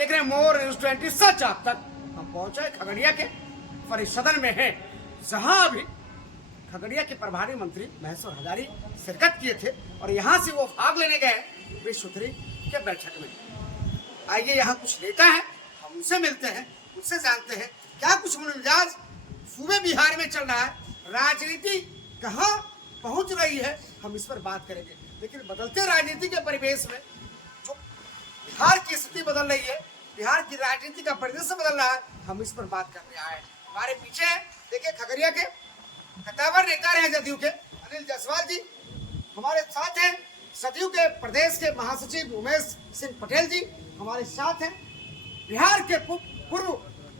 देख रहे हैं मोर न्यूज 20 सच आप तक हम पहुंचे खगड़िया के परिसदन में हैं, जहां अभी खगड़िया के प्रभारी मंत्री महेश्वर हजारी शिरकत किए थे और यहां से वो भाग लेने गए विश्व उत्तरी के बैठक में। आइए यहाँ कुछ नेता हैं, हम उनसे मिलते हैं, उससे जानते हैं क्या कुछ मिजाज सूबे बिहार में चल रहा है, राजनीति कहाँ पहुंच रही है, हम इस पर बात करेंगे। लेकिन बदलते राजनीति के परिवेश में जो बिहार की स्थिति बदल रही है, बिहार की राजनीति का परिदृश्य बदल रहा है, हम इस पर बात करने आए हैं। हमारे पीछे देखिए खगड़िया के कतावर नेता रहे जदयू के अनिल जायसवाल जी, हमारे साथ हैं जदयू के प्रदेश के महासचिव उमेश सिंह पटेल जी, हमारे साथ हैं बिहार के पूर्व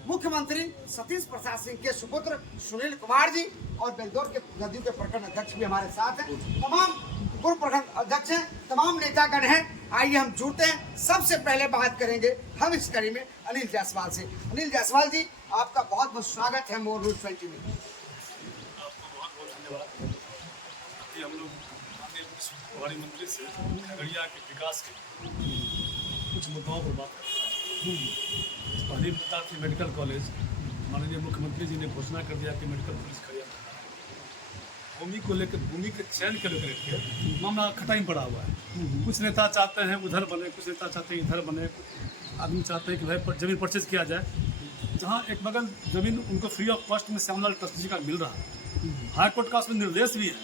मुख्यमंत्री सतीश प्रसाद सिंह के सुपुत्र सुनील कुमार जी और बेलदौर के जदयू के प्रखंड अध्यक्ष भी हमारे साथ हैं। तमाम पूर्व प्रखंड अध्यक्ष हैं, तमाम नेतागण हैं। आइए हम जुड़ते हैं। सबसे पहले बात करेंगे हम इस कड़ी में अनिल जायसवाल से। अनिल जायसवाल जी, आपका बहुत बहुत स्वागत है मोर न्यूज 20 में। आपको बहुत बहुत धन्यवाद कि हम लोग माननीय प्रभारी मंत्री से खगड़िया के विकास के कुछ मुद्दाओं पर बात करते हैं। पहली मुद्दा थी मेडिकल कॉलेज। माननीय मुख्यमंत्री जी ने घोषणा कर दिया कि मेडिकल कॉलेज खगड़िया में भूमि को लेकर, भूमि के चयन के लेकर मामला खटाई पड़ा हुआ है। कुछ नेता चाहते हैं उधर बने, कुछ नेता चाहते हैं इधर बने, कुछ आदमी चाहते हैं कि भाई जमीन परचेज किया जाए। जहाँ एक बगल जमीन उनको फ्री ऑफ कॉस्ट में श्यामलाल ट्रस्टी जी का मिल रहा है, हाई कोर्ट का उसमें निर्देश भी है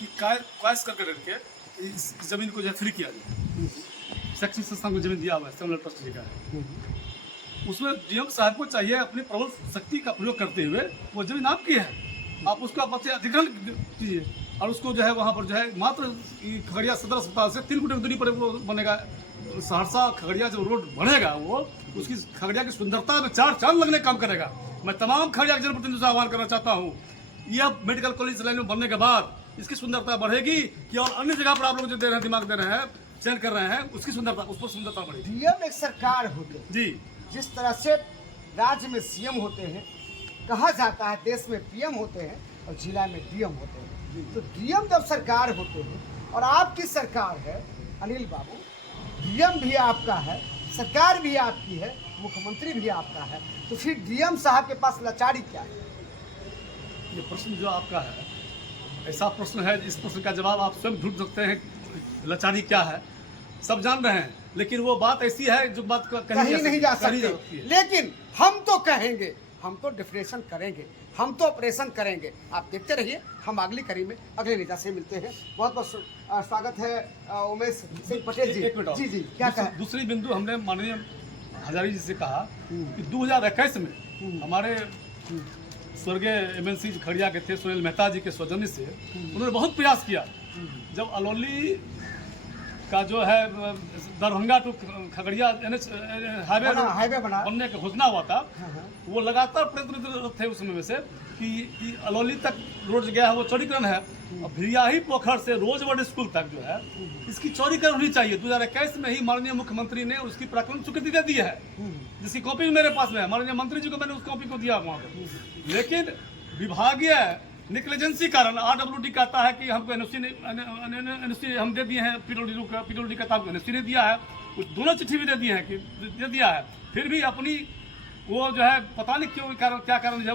कि क्वाइस करके इस जमीन को जो है फ्री किया जाए। शैक्षणिक संस्थान को जमीन दिया हुआ है, श्यामलाल ट्रस्टी जी का है। उसमें डीएम साहब को चाहिए अपनी प्रबल शक्ति का प्रयोग करते हुए वो जमीन आपकी है, आप उसका बच्चे अधिग्रहण कीजिए और उसको जो है वहाँ पर जो है मात्र खगड़िया सदर अस्पताल से 3 किलोमीटर दूरी पर वो बनेगा। सहरसा खगड़िया जो रोड बनेगा वो उसकी खगड़िया की सुंदरता में 4 चांद लगने का काम करेगा। मैं तमाम खगड़िया के जनप्रतिनिधियों से आह्वान करना चाहता हूँ, यह मेडिकल कॉलेज लाइन में बनने के बाद इसकी सुंदरता बढ़ेगी कि और अन्य जगह पर आप लोग जो दे रहे हैं, दिमाग दे रहे हैं, चयन कर रहे हैं, उसकी सुंदरता, उस पर सुंदरता बढ़ेगी। डीएम एक सरकार होते जी, जिस तरह से राज्य में सीएम होते हैं, कहा जाता है देश में पीएम होते हैं और जिला में डीएम होते हैं, तो डीएम जब सरकार होते हैं और आपकी सरकार है अनिल बाबू, डीएम भी आपका है, सरकार भी आपकी है, मुख्यमंत्री भी आपका है, तो फिर डीएम साहब के पास लाचारी क्या है? ये प्रश्न जो आपका है ऐसा प्रश्न है, इस प्रश्न का जवाब आप स्वयं ढूंढ सकते हैं। लाचारी क्या है सब जान रहे हैं, लेकिन वो बात ऐसी है जो बात कहीं नहीं जा सकती। लेकिन हम तो कहेंगे, हम तो डिफरेंशिएशन करेंगे, हम तो ऑपरेशन करेंगे। आप देखते रहिए, हम अगली कड़ी में अगले नेता से मिलते हैं। बहुत बहुत स्वागत है उमेश सिंह पटेल जी। जी जी, क्या कहा? दूसरी बिंदु हमने माननीय हजारी जी से कहा कि 2021 में हमारे स्वर्गीय एमएनसी खगड़िया के थे सुनील मेहता जी के सौजन्य से उन्होंने बहुत प्रयास किया। जब अलौली का जो है दरभंगा टू खगड़िया हाईवे बनने का घोषणा हुआ था, वो लगातार प्रयत्न थे उस समय में से कि अलौली तक रोड गया है वो चौड़ीकरण है, और भिरियाही पोखर से रोजवर्ड स्कूल तक जो है इसकी चौड़ीकरण होनी चाहिए। 2021 में ही माननीय मुख्यमंत्री ने उसकी प्राकृतिक स्वीकृति दे दी है, जिसकी कॉपी मेरे पास में है। माननीय मंत्री जी को मैंने उस कॉपी को दिया वहाँ पर, लेकिन विभागीय निग्लिजेंसी कारण आरडब्ल्यूडी कहता है कि हमको एनओसी हम दे दिए हैं, पीडब्ल्यूडी कहता है एनओसी ने दिया है, दोनों चिट्ठी भी दे दिए हैं कि दे दिया है, फिर भी अपनी वो जो है पता नहीं क्यों कारण, क्या कारण है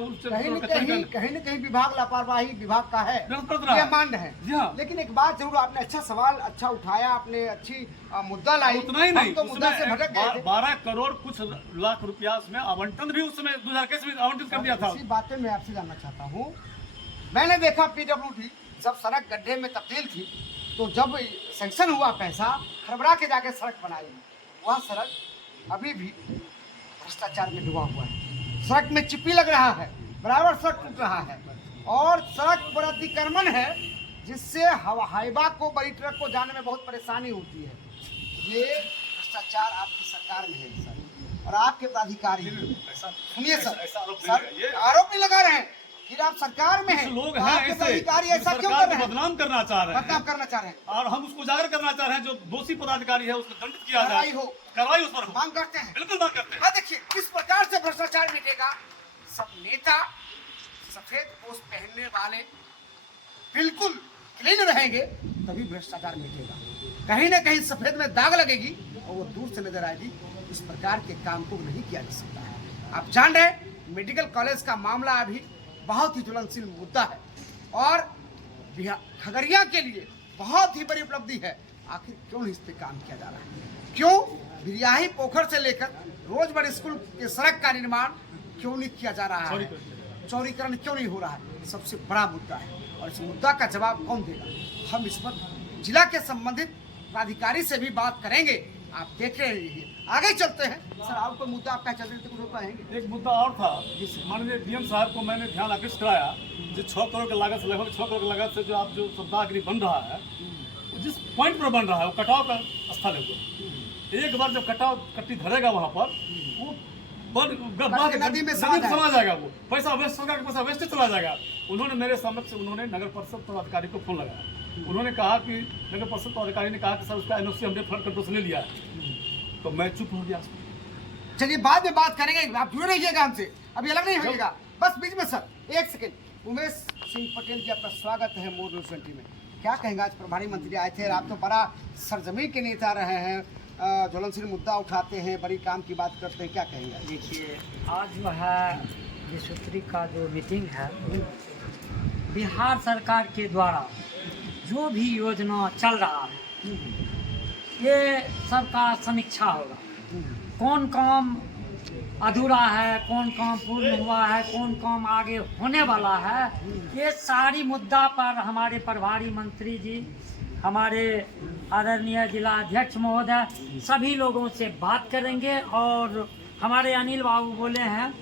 कहीं न कहीं विभाग लापरवाही विभाग का है, ये मान है। लेकिन एक बात जरूर, आपने अच्छा सवाल अच्छा उठाया, आपने अच्छी मुद्दा लाई। उतना ही नहीं, तो मुद्दा से भटक गए थे। 12 करोड़ कुछ लाख रुपया उसमें आवंटन भी उस समय 2021 में आवंटित कर दिया था। इसी बात पे मैं आपसे जानना चाहता हूँ, मैंने देखा पीडब्ल्यूडी जब सड़क गड्ढे में तब्दील थी, तो जब सैंक्शन हुआ पैसा, हड़बड़ा के जाके सड़क बनाई, वह सड़क अभी भी भ्रष्टाचार में डूबा हुआ है। सड़क में चिप्पी लग रहा है, बराबर सड़क टूट रहा है, और सड़क पर अतिक्रमण है, जिससे हाईवा को, बड़ी ट्रक को जाने में बहुत परेशानी होती है। ये भ्रष्टाचार आपकी सरकार में है सर, और आपके पदाधिकारी। सुनिए सर, आरोप नहीं लगा रहे हैं, फिर आप सरकार में हैं, लोग हैं ऐसे अधिकारी ऐसा क्यों कर रहे हैं? बदनाम करना चाह रहे हैं, बदनाम करना चाह रहे हैं, और हम उसको उजागर करना चाह रहे हैं। जो दोषी पदाधिकारी है उसको दंडित किया जाए, कार्रवाई उस पर मांग करते हैं, बिल्कुल मांग करते हैं। हाँ, देखिए किस प्रकार से भ्रष्टाचार मिटेगा। सब नेता सफेद पोस्ट पहनने वाले बिल्कुल क्लीन रहेंगे, तभी भ्रष्टाचार मिटेगा। कहीं ना कहीं सफेद में दाग लगेगी और वो दूर से नजर आएगी। इस प्रकार के काम को नहीं किया जा सकता है। आप जान रहे हैं मेडिकल कॉलेज का मामला अभी बहुत ही ज्वलनशील मुद्दा है और खगड़िया के लिए बहुत ही बड़ी उपलब्धि है। आखिर क्यों नहीं इस पर काम किया जा रहा है? क्यों बिरियाही पोखर से लेकर रोजबड़ स्कूल के सड़क का निर्माण क्यों नहीं किया जा रहा है? चौड़ीकरण क्यों नहीं हो रहा है? सबसे बड़ा मुद्दा है और इस मुद्दा का जवाब कौन देगा? हम इस पर जिला के संबंधित प्राधिकारी से भी बात करेंगे। आप देख रहे रहिए, आगे चलते हैं। सर और कोई मुद्दा आप क्या चल रहे थे, कुछ कहेंगे? एक मुद्दा और था, माननीय डीएम साहब को मैंने ध्यान आकृष्ट कराया, जो 6 करोड़ की लागत से, लगभग 6 करोड़ की लागत से जो आप जो सप्ताहगृह बन रहा है, जिस पॉइंट पर बन रहा है वो कटाव का स्थल है। वो एक बार जब कट्टी धरेगा वहाँ पर वो नदी में समा जाएगा, वो पैसा वेस्ट, सरकार का पैसा वेस्ट चला जाएगा। उन्होंने मेरे समक्ष नगर परिषद पदाधिकारी को फोन लगाया। उन्होंने कहा कि नगर परिषद पदाधिकारी ने कहा कि सर उसका एनओसी हमने फ्लड कंट्रोल से ले लिया है। तो मैं चुप हो गया। चलिए बाद में बात करेंगे, आप जुड़े रहिएगा हमसे, अभी अलग नहीं होइएगा। बस बीच में सर एक सेकंड, उमेश सिंह पटेल जी आपका स्वागत है मोर न्यूज़ 20 में। क्या कहेंगे, आज प्रभारी मंत्री आए थे, आप तो बड़ा सरजमी के नेता रहे हैं, ज्वलनशील मुद्दा उठाते हैं, बड़ी काम की बात करते हैं, क्या कहेंगे? देखिए, आज जो है विश्वत्री का जो मीटिंग है, बिहार सरकार के द्वारा जो भी योजना चल रहा है ये सबका समीक्षा होगा। कौन काम अधूरा है, कौन काम पूर्ण हुआ है, कौन काम आगे होने वाला है, ये सारी मुद्दा पर हमारे प्रभारी मंत्री जी, हमारे आदरणीय जिला अध्यक्ष महोदय सभी लोगों से बात करेंगे। और हमारे अनिल बाबू बोले हैं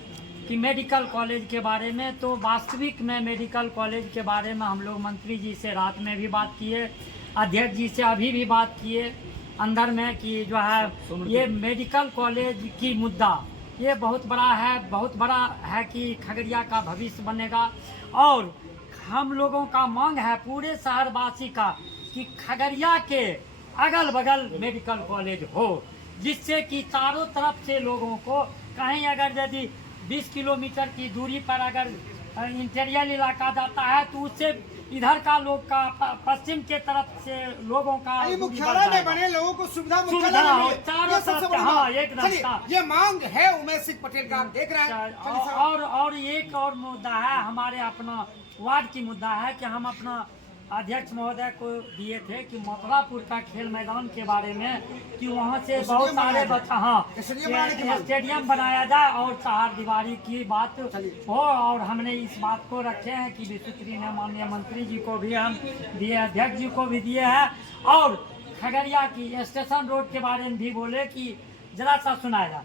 कि मेडिकल कॉलेज के बारे में, तो वास्तविक में मेडिकल कॉलेज के बारे में हम लोग मंत्री जी से रात में भी बात किए, अध्यक्ष जी से अभी भी बात किए अंदर में कि जो है ये मेडिकल कॉलेज की मुद्दा ये बहुत बड़ा है कि खगड़िया का भविष्य बनेगा। और हम लोगों का मांग है पूरे शहरवासी का कि खगड़िया के अगल बगल मेडिकल कॉलेज हो, जिससे कि चारों तरफ से लोगों को कहीं अगर यदि 20 किलोमीटर की दूरी पर अगर इंटीरियर इलाका जाता है तो उससे इधर का लोग का पश्चिम के तरफ से लोगों का मुख्यालय में बने लोगों को सुविधा हो चारों तरफ। हाँ, एक रास्ता ये मांग है उमेश सिंह पटेल का, आप देख रहे हैं। और एक और मुद्दा है, हमारे अपना वार्ड की मुद्दा है कि हम अपना अध्यक्ष महोदय को दिए थे कि मथुरापुर का खेल मैदान के बारे में कि वहाँ से बहुत सारे बच्चा, हाँ, स्टेडियम बनाया जाए और 4 दीवारी की बात हो। और हमने इस बात को रखे हैं कि विश्वत्री ने माननीय मंत्री जी को भी हम दिए, अध्यक्ष जी को भी दिए हैं। और खगड़िया की स्टेशन रोड के बारे में भी बोले कि जरा सा सुनाया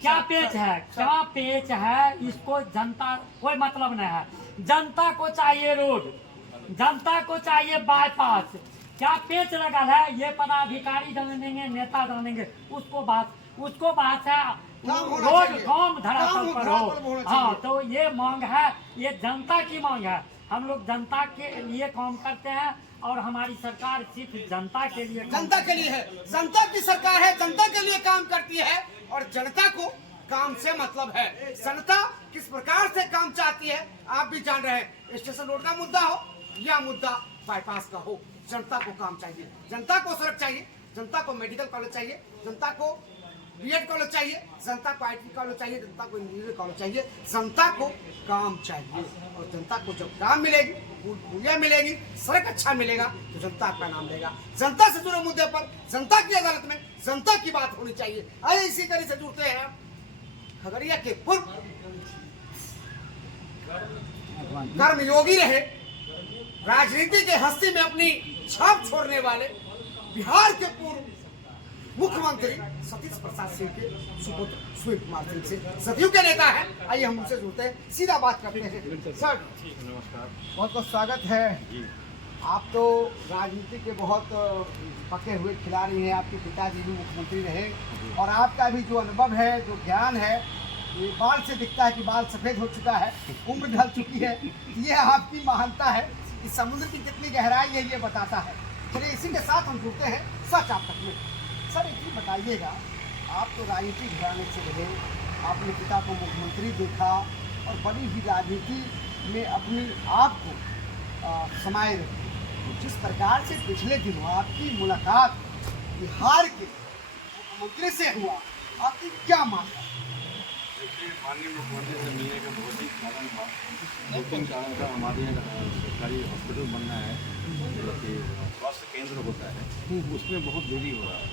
क्या पेच है, इसको जनता कोई मतलब नहीं है। जनता को चाहिए रोड, जनता को चाहिए बाईपास, क्या पेच लगा है ये पदाधिकारी जानेंगे, नेता जानेंगे, उसको बात है रोड काम धरातल पर हो। हाँ, तो ये मांग है, ये जनता की मांग है। हम लोग जनता के लिए काम करते हैं और हमारी सरकार सिर्फ जनता के लिए है। जनता की सरकार है, जनता के लिए काम करती है और जनता को काम से मतलब है। जनता किस प्रकार से काम चाहती है आप भी जान रहे हैं। स्टेशन रोड का मुद्दा हो या मुद्दा बाईपास का हो, जनता को काम चाहिए, जनता को सड़क चाहिए, जनता को मेडिकल कॉलेज चाहिए, जनता को बीएड कॉलेज चाहिए, जनता को आईटी कॉलेज चाहिए, जनता को इंजीनियरिंग कॉलेज चाहिए। जनता को काम चाहिए और जनता को जब काम मिलेगी, पुलिया मिलेगी, सड़क अच्छा मिलेगा तो जनता आपका नाम लेगा। जनता से जुड़े मुद्दे पर जनता की अदालत में जनता की बात होनी चाहिए। आइए इसी तरह से जुड़ते हैं खगड़िया के पूर्व कर्मयोगी रहे, राजनीति के हस्ती में अपनी छाप छोड़ने वाले बिहार के पूर्व मुख्यमंत्री सतीश प्रसाद सिंह के सुपुत्र सुशील कुमार सिंह से सदियों के नेता है। आइए हम उनसे जुड़ते हैं, सीधा बात करते हैं। सर नमस्कार, बहुत बहुत स्वागत है। आप तो राजनीति के बहुत पके हुए खिलाड़ी हैं, आपके पिताजी भी मुख्यमंत्री रहे और आपका भी जो अनुभव है, जो ज्ञान है, ये बाल से दिखता है कि बाल सफ़ेद हो चुका है, उम्र ढल चुकी है, ये आपकी महानता है। इस समुद्र की कितनी गहराई है ये बताता है। चलिए इसी के साथ हम जुड़ते हैं सच आप तक में। सर एक ही बताइएगा, आप तो राजनीतिक घराने से रहे, आपने पिता को मुख्यमंत्री देखा और बड़ी ही राजनीति में अपने आप को समाये रहे। जिस प्रकार से पिछले दिनों आपकी मुलाकात बिहार के मुख्यमंत्री से हुआ, आपकी क्या मांग है? देखिए, माननीय मुख्यमंत्री से मिलने का बहुत ही कारण था। 2-3 कारण था। हमारे यहाँ सरकारी हॉस्पिटल बनना है, जो कि स्वास्थ्य केंद्र होता है, उसमें बहुत देरी हो रहा है।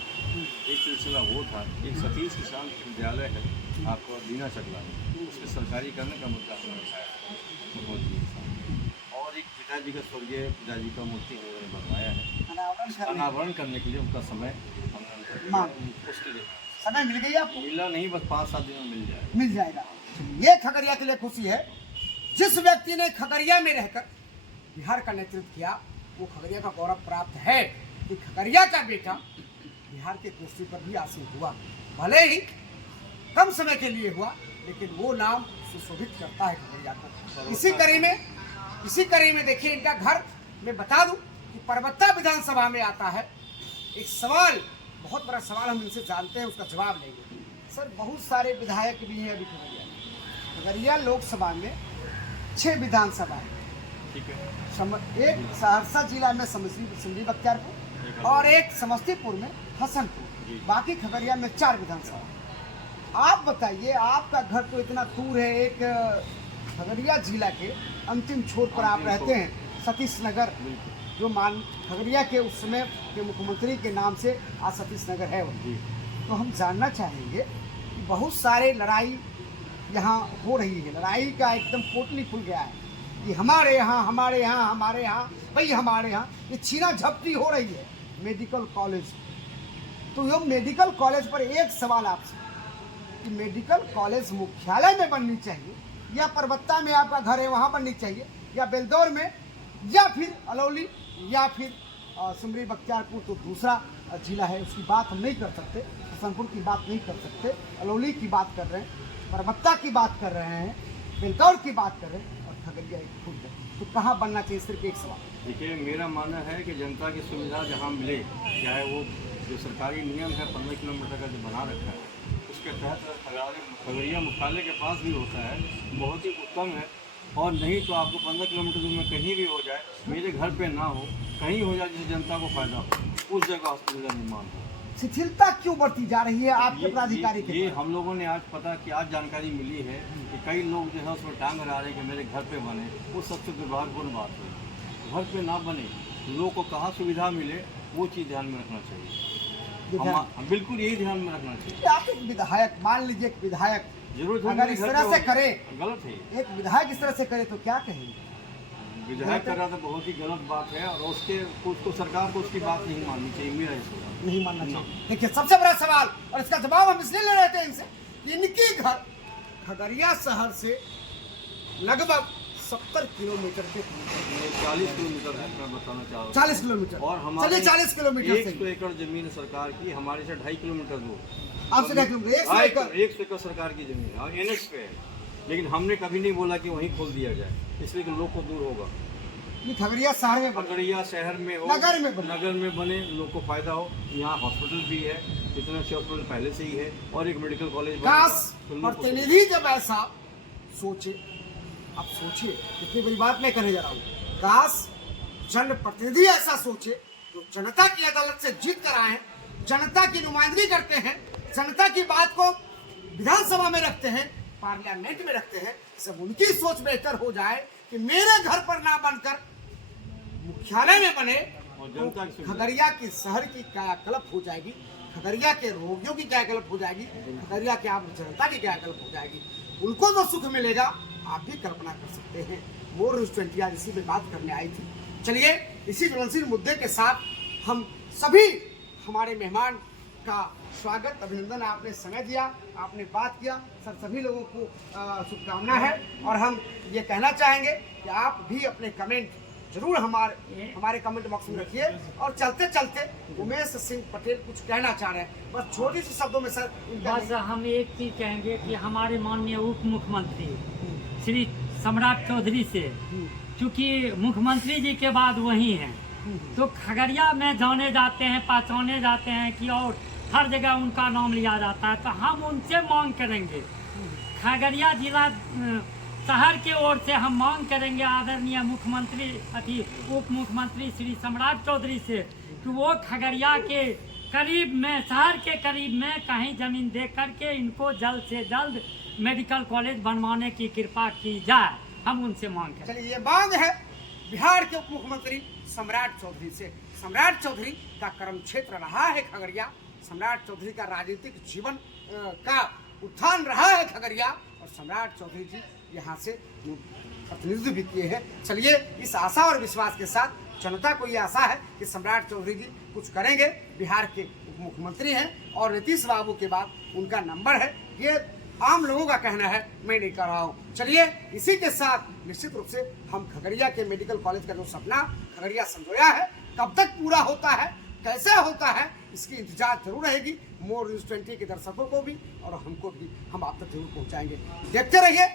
एक सिलसिला वो था। एक सतीश किसान विद्यालय है आपको दीना चकला, उसके सरकारी करने का मुद्दा हमने उठाया मुख्यमंत्री के साथ। और एक पिताजी का स्वर्गीय पिताजी का मूर्ति हम लोगों ने बनवाया है, अनावरण करने के लिए उनका समय हमने उसके लिए समय मिल गई आपको? मिला नहीं, बस 5-7 दिन में मिल जाए। मिल जाएगा। ये खगड़िया के लिए खुशी है। जिस व्यक्ति ने खगड़िया में रहकर बिहार का नेतृत्व किया, वो खगड़िया का गौरव प्राप्त है कि खगड़िया का बेटा बिहार के कुर्सी पर भी आसीन हुआ। भले ही कम समय के लिए हुआ, लेकिन वो नाम सुशोभित करता है खगड़िया को। इसी कड़ी में देखिए, इनका घर मैं बता दूं कि परबत्ता विधानसभा में आता है। एक सवाल, बहुत बड़ा सवाल हम इनसे जानते हैं, उसका जवाब लेंगे। सर, बहुत सारे विधायक भी हैं अभी खगड़िया लोकसभा में 6 विधानसभा है। ठीक है। एक सहरसा जिला में सिमरी बख्तियारपुर और एक समस्तीपुर में हसनपुर, बाकी खगड़िया में 4 विधानसभा। आप बताइए, आपका घर तो इतना दूर है, एक खगड़िया जिला के अंतिम छोर पर आप रहते हैं, सतीश नगर, जो खगड़िया के उस समय के मुख्यमंत्री के नाम से आज सतीश नगर है वो। तो हम जानना चाहेंगे कि बहुत सारे लड़ाई यहाँ हो रही है, लड़ाई का एकदम पोटली खुल गया है कि हमारे यहाँ भाई हमारे यहाँ ये छीना झपटी हो रही है मेडिकल कॉलेज। तो ये मेडिकल कॉलेज पर एक सवाल आपसे कि मेडिकल कॉलेज मुख्यालय में बननी चाहिए या परबत्ता में आपका घर है वहाँ बननी चाहिए, या बेलदौर में, या फिर अलौली, या फिर सिमरी बख्तियारपुर तो दूसरा जिला है, उसकी बात हम नहीं कर सकते, हसनपुर की बात नहीं कर सकते, अलौली की बात कर रहे हैं, परबत्ता की बात कर रहे हैं, बेलदौर की बात कर रहे हैं, और खगड़िया एक खुद है। तो कहाँ बनना चाहिए? सिर्फ एक सवाल। देखिए, मेरा मानना है कि जनता की सुविधा जहाँ मिले, चाहे वो जो सरकारी नियम है 15 किलोमीटर का जो बना रखा है, उसके तहत खगड़िया मुख्यालय के पास भी होता है, बहुत ही उत्तम है। और नहीं तो आपको 15 किलोमीटर दूर में कहीं भी हो जाए, मेरे घर पे ना हो, कहीं हो जाए जिससे जनता को फायदा हो, उस जगह हॉस्पिटल का निर्माण हो। शिथिलता क्यों बढ़ती जा रही है आपके पदाधिकारी के? ये हम लोगों ने आज पता कि आज जानकारी मिली है कि कई लोग जो है उसमें टांग अड़ा रहे हैं कि मेरे घर पे बने। वो सबसे दुर्भाग्यपूर्ण बात है। घर पे ना बने, लोगों को कहाँ सुविधा मिले, वो चीज़ ध्यान में रखना चाहिए। बिल्कुल यही ध्यान में रखना चाहिए। आप एक विधायक, मान लीजिए एक विधायक जरूर अगर इस तरह से करे, गलत है। एक विधायक इस तरह से करे तो क्या कहेंगे? विधायक कर रहा था, बहुत ही गलत बात है, और उसको सरकार को उसकी बात नहीं माननी चाहिए। मेरा नहीं मानना चाहिए। देखिए, सबसे बड़ा सवाल, और इसका जवाब हम इसलिए ले रहे थे इनसे कि इनकी घर खगड़िया शहर से लगभग 70 किलोमीटर के 40 किलोमीटर है, मैं बताना चाह रहा हूँ। 40 किलोमीटर और हमारे 40 किलोमीटर 100 एकड़ जमीन है सरकार की, हमारे से 2.5 किलोमीटर दूर। आपसे 2.5 किलोमीटर 100 एकड़ 100 एकड़ सरकार की जमीन है और NH पे है, लेकिन हमने कभी नहीं बोला कि वहीं खोल दिया जाए, इसलिए कि लोग को दूर होगा। ये खगड़िया शहर में बने, खगड़िया शहर में हो, नगर में बने, लोग को फायदा हो। यहाँ हॉस्पिटल भी है, इतना अच्छा हॉस्पिटल पहले से ही है, और एक मेडिकल कॉलेज काश प्रतिनिधि जब ऐसा सोचे, आप सोचिए, इतनी बड़ी बात मैं कहने जा रहा हूँ, काश जनप्रतिनिधि ऐसा सोचे जो जनता की अदालत से जीत कर आए, जनता की नुमाइंदगी करते हैं, जनता की बात को विधानसभा में रखते हैं, पार्लियामेंट में रखते हैं। सब उनकी सोच बेहतर हो जाए कि मेरे घर पर ना बनकर मुख्यालय में बने, तो खगड़िया की शहर की कायाकल्प हो जाएगी, खगड़िया के रोगियों की कायाकल्प हो जाएगी, खगड़िया के आम जनता की कायाकल्प हो जाएगी। उनको जो सुख मिलेगा आप भी कल्पना कर सकते हैं। मोर न्यूज़ 20 आज इसी पे बात करने आई थी। चलिए, इसी ज्वलनशील मुद्दे के साथ हम सभी हमारे मेहमान का स्वागत, अभिनंदन, आपने समय दिया, आपने बात किया। सर, सभी लोगों को शुभकामना है, और हम ये कहना चाहेंगे कि आप भी अपने कमेंट जरूर हमारे कमेंट बॉक्स में रखिए। और चलते चलते उमेश सिंह पटेल कुछ कहना चाह रहे हैं, बस छोटी सी शब्दों में सर। बस हम एक चीज कहेंगे कि हमारे माननीय उप मुख्यमंत्री श्री सम्राट चौधरी से, क्योंकि मुख्यमंत्री जी के बाद वही हैं, तो खगड़िया में जाने जाते हैं, पहचाने जाते हैं कि और हर जगह उनका नाम लिया जाता है। तो हम उनसे मांग करेंगे, खगड़िया जिला शहर के ओर से हम मांग करेंगे आदरणीय मुख्यमंत्री उप मुख्यमंत्री श्री सम्राट चौधरी से कि वो खगड़िया के करीब में, शहर के करीब में कहीं जमीन दे करके इनको जल्द से जल्द मेडिकल कॉलेज बनवाने की कृपा की जाए, हम उनसे मांग करें। चलिए, ये मांग है बिहार के उप मुख्यमंत्री सम्राट चौधरी से। सम्राट चौधरी का कर्म क्षेत्र रहा है खगड़िया, सम्राट चौधरी का राजनीतिक जीवन का उत्थान रहा है खगड़िया, और सम्राट चौधरी जी यहाँ से प्रतिनिधित्व भी किए हैं। चलिए, इस आशा और विश्वास के साथ जनता को ये आशा है कि सम्राट चौधरी जी कुछ करेंगे। बिहार के उप मुख्यमंत्री हैं और नीतीश बाबू के बाद उनका नंबर है, ये आम लोगों का कहना है, मैं नहीं कर रहा हूँ। चलिए, इसी के साथ निश्चित रूप से हम खगड़िया के मेडिकल कॉलेज का जो सपना खगड़िया संजोया है, कब तक पूरा होता है, कैसे होता है, इसकी इंतजार जरूर रहेगी। मोर न्यूज 20 के दर्शकों को भी और हमको भी, हम आप तक जरूर पहुंचाएंगे। देखते रहिए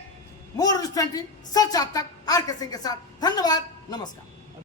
मोर न्यूज 20, सच आप तक। आर के सिंह के साथ धन्यवाद, नमस्कार।